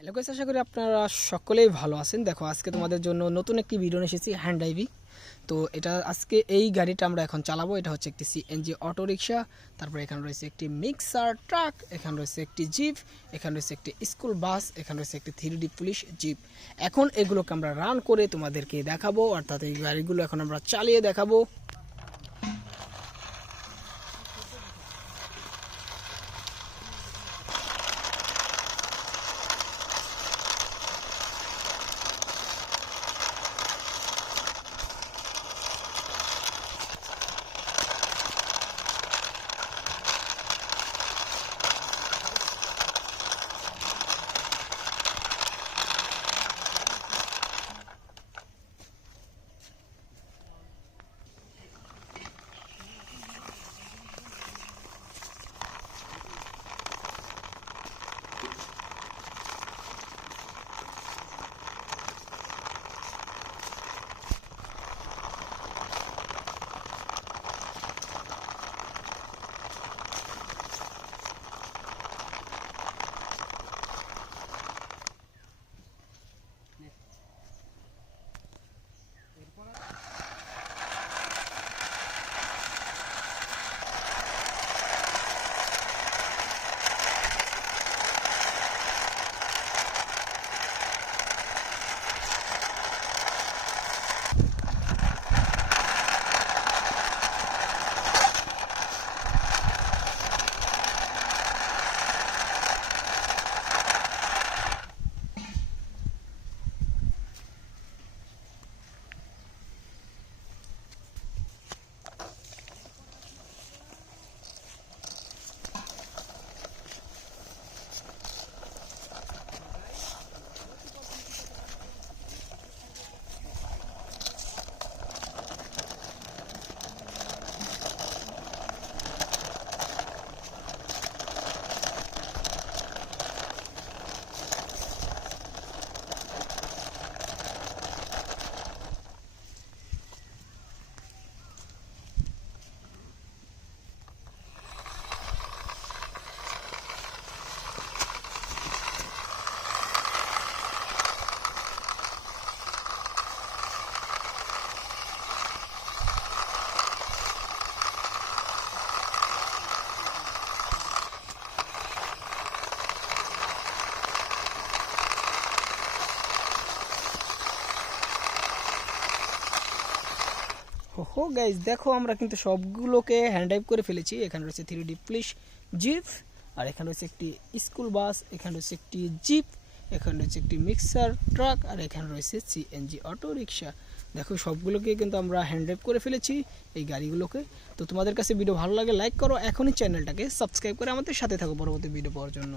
Hello guys, আশা করি আপনারা সকলেই ভালো আছেন। দেখো আজকে তোমাদের জন্য নতুন একটি ভিডিও নিয়ে এসেছি হ্যান্ড ড্রাইভিং। তো এটা আজকে এই গাড়িটা আমরা এখন চালাবো। এটা হচ্ছে একটি সিএনজি অটো রিক্সা। তারপরে এখানে রয়েছে একটি মিক্সার ট্রাক, এখানে রয়েছে একটি জিপ, এখানে রয়েছে একটি স্কুল বাস, এখানে রয়েছে একটি 3D পুলিশ জিপ। এখন এগুলোকে আমরা রান করে তোমাদেরকে দেখাবো, অর্থাৎ এই গাড়িগুলো এখন আমরা চালিয়ে দেখাবো। হো গাইজ, দেখো আমরা কিন্তু সবগুলোকে হ্যান্ড ড্রাইভ করে ফেলেছি। এখানে রয়েছে 3D পুলিশ জিপ, আর এখানে রয়েছে একটি স্কুল বাস, এখানে রয়েছে একটি জিপ, এখানে রয়েছে একটি মিক্সার ট্রাক, আর এখানে রয়েছে সিএনজি অটো রিক্সা। দেখো সবগুলোকে কিন্তু আমরা হ্যান্ড ড্রাইভ করে ফেলেছি এই গাড়িগুলোকে। তো তোমাদের কাছে ভিডিও ভালো লাগে লাইক করো, এখনই চ্যানেলটাকে সাবস্ক্রাইব করে আমাদের সাথে থাকো পরবর্তী ভিডিও পাওয়ার জন্য।